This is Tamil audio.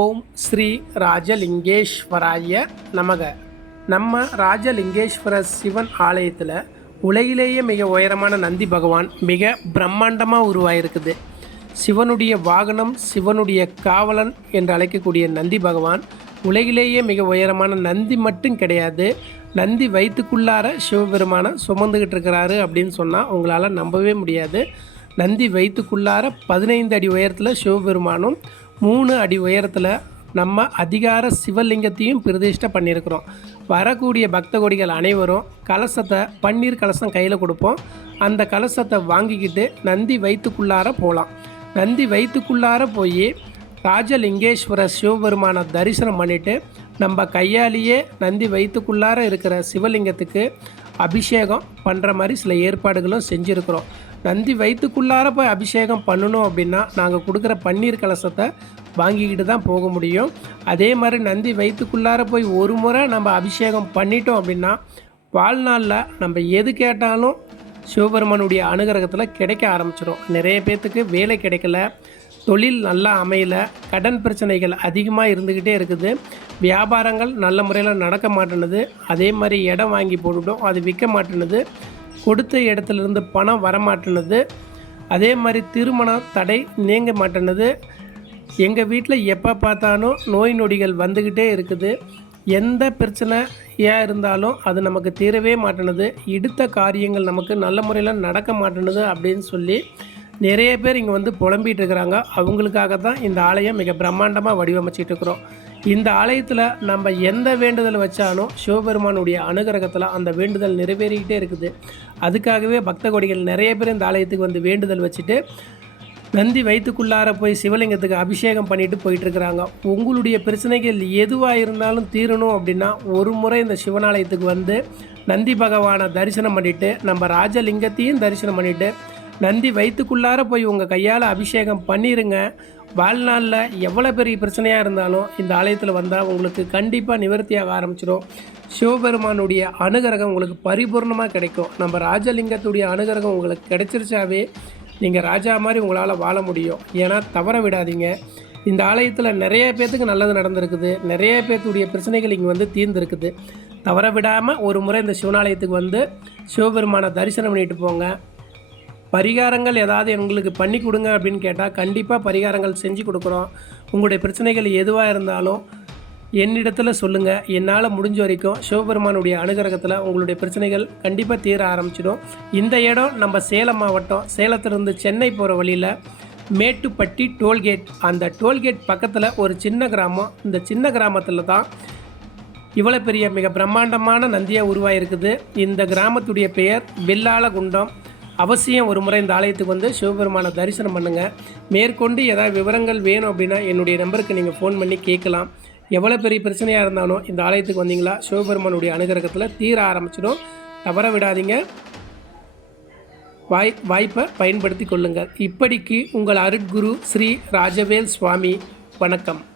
ஓம் ஸ்ரீ ராஜலிங்கேஸ்வராய நமக. நம்ம ராஜலிங்கேஸ்வர சிவன் ஆலயத்தில் உலகிலேயே மிக உயரமான நந்தி பகவான் மிக பிரம்மாண்டமாக உருவாயிருக்குது. சிவனுடைய வாகனம் சிவனுடைய காவலன் என்று அழைக்கக்கூடிய நந்தி பகவான் உலகிலேயே மிக உயரமான நந்தி மட்டும் கிடையாது. நந்தி வயிற்றுக்குள்ளார சிவபெருமானை சுமந்துக்கிட்டு இருக்கிறாரு அப்படின்னு சொன்னால் உங்களால் நம்பவே முடியாது. நந்தி வயிற்றுக்குள்ளார பதினைந்து அடி உயரத்தில் சிவபெருமானும் மூணு அடி உயரத்தில் நம்ம அதிகார சிவலிங்கத்தையும் பிரதிஷ்டை பண்ணியிருக்கிறோம். வரக்கூடிய பக்த கொடிகள் அனைவரும் கலசத்தை பன்னீர் கலசம் கையில் கொடுப்போம். அந்த கலசத்தை வாங்கிக்கிட்டு நந்தி வயிற்றுக்குள்ளார போகலாம் நந்தி வயிற்றுக்குள்ளார போய் ராஜலிங்கேஸ்வர சிவபெருமானை தரிசனம் பண்ணிவிட்டு நம்ம கையாலேயே நந்தி வயிற்றுக்குள்ளார இருக்கிற சிவலிங்கத்துக்கு அபிஷேகம் பண்ணுற மாதிரி சில ஏற்பாடுகளும் செஞ்சுருக்கிறோம். நந்தி வயிற்றுக்குள்ளார போய் அபிஷேகம் பண்ணணும் அப்படின்னா நாங்கள் கொடுக்குற பன்னீர் கலசத்தை வாங்கிக்கிட்டு தான் போக முடியும். அதே மாதிரி நந்தி வயிற்றுக்குள்ளார போய் ஒரு முறை நம்ம அபிஷேகம் பண்ணிட்டோம் அப்படின்னா வாழ்நாளில் நம்ம எது கேட்டாலும் சிவபெருமானுடைய அனுகிரகத்தில் கிடைக்க ஆரம்பிச்சிடும் நிறைய பேர்த்துக்கு வேலை கிடைக்கல. தொழில் நல்லா அமையல கடன் பிரச்சனைகள் அதிகமாக இருந்துக்கிட்டே இருக்குது. வியாபாரங்கள் நல்ல முறையில் நடக்க மாட்டேனுது அதே மாதிரி இடம் வாங்கி போட்டுவிட்டோம் அது விற்க மாட்டேனுது கொடுத்த இடத்துலேருந்து பணம் வர மாட்டேனுது அதே மாதிரி திருமணம் தடை நீங்க மாட்டேனுது எங்கள் வீட்டில் எப்போ பார்த்தாலும் நோய் நொடிகள் வந்துக்கிட்டே இருக்குது. எந்த பிரச்சனையாக இருந்தாலும் அது நமக்கு தீரவே மாட்டேனுது இடுத்த காரியங்கள் நமக்கு நல்ல முறையில் நடக்க மாட்டேனுது அப்படின்னு சொல்லி நிறைய பேர் இங்கே வந்து புலம்பிகிட்டு இருக்கிறாங்க. அவங்களுக்காக தான் இந்த ஆலயம் மிக பிரம்மாண்டமாக வடிவமைச்சிட்டு இருக்கிறோம். இந்த ஆலயத்தில் நம்ம எந்த வேண்டுதல் வச்சாலும் சிவபெருமானுடைய அனுகிரகத்தில் அந்த வேண்டுதல் நிறைவேறிக்கிட்டே இருக்குது. அதுக்காகவே பக்த கொடிகள் நிறைய பேர் இந்த ஆலயத்துக்கு வந்து வேண்டுதல் வச்சுட்டு நந்தி வயிற்றுக்குள்ளார போய் சிவலிங்கத்துக்கு அபிஷேகம் பண்ணிட்டு போயிட்டு இருக்கிறாங்க. உங்களுடைய பிரச்சனைகள் எதுவாக இருந்தாலும் தீரணும் அப்படின்னா ஒரு முறை இந்த சிவனாலயத்துக்கு வந்து நந்தி பகவானை தரிசனம் பண்ணிவிட்டு நம்ம ராஜலிங்கத்தையும் தரிசனம் பண்ணிவிட்டு நந்தி வயிற்றுக்குள்ளார போய் உங்கள் கையால் அபிஷேகம் பண்ணிடுங்க வாழ்நாளில் எவ்வளோ பெரிய பிரச்சனையாக இருந்தாலும் இந்த ஆலயத்தில் வந்தால் உங்களுக்கு கண்டிப்பாக நிவர்த்தியாக ஆரம்பிச்சிடும் சிவபெருமானுடைய அனுகிரகம் உங்களுக்கு பரிபூர்ணமாக கிடைக்கும். நம்ம ராஜலிங்கத்துடைய அனுகிரகம் உங்களுக்கு கிடைச்சிருச்சாவே நீங்கள் ராஜா மாதிரி உங்களால் வாழ முடியும். ஏன்னா தவற விடாதீங்க. இந்த ஆலயத்தில் நிறைய பேர்த்துக்கு நல்லது நடந்திருக்குது. நிறைய பேர்த்துடைய பிரச்சனைகள் இங்கே வந்து தீர்ந்துருக்குது. தவற விடாமல் ஒரு முறை இந்த சிவனாலயத்துக்கு வந்து சிவபெருமானை தரிசனம் பண்ணிட்டு போங்க. பரிகாரங்கள் ஏதாவது எங்களுக்கு பண்ணி கொடுங்க அப்படின்னு கேட்டால் கண்டிப்பாக பரிகாரங்கள் செஞ்சு கொடுக்குறோம். உங்களுடைய பிரச்சனைகள் எதுவாக இருந்தாலும் என்னிடத்தில் சொல்லுங்கள் என்னால் முடிஞ்ச வரைக்கும் சிவபெருமானுடைய அனுகிரகத்தில் உங்களுடைய பிரச்சனைகள் கண்டிப்பாக தீர ஆரம்பிச்சிடும். இந்த இடம் நம்ம சேலம் மாவட்டம். சேலத்திலிருந்து சென்னை போகிற வழியில் மேட்டுப்பட்டி டோல்கேட். அந்த டோல்கேட் பக்கத்தில் ஒரு சின்ன கிராமம். இந்த சின்ன கிராமத்தில் தான் இவ்வளோ பெரிய மிக பிரம்மாண்டமான நந்தியாக உருவாயிருக்குது. இந்த கிராமத்துடைய பெயர் வெள்ளாளகுண்டம். அவசியம் ஒரு முறை இந்த ஆலயத்துக்கு வந்து சிவபெருமானை தரிசனம் பண்ணுங்கள் மேற்கொண்டு ஏதாவது விவரங்கள் வேணும் அப்படின்னா என்னுடைய நம்பருக்கு நீங்கள் ஃபோன் பண்ணி கேட்கலாம். எவ்வளோ பெரிய பிரச்சனையாக இருந்தாலும் இந்த ஆலயத்துக்கு வந்தீங்களா சிவபெருமானுடைய அனுகிரகத்தில் தீர ஆரம்பிச்சிடும். தவற விடாதீங்க. வாய் வாய்ப்பை பயன்படுத்தி கொள்ளுங்கள். இப்படிக்கு உங்கள் அருட்குரு ஸ்ரீ ராஜவேல் சுவாமி. வணக்கம்.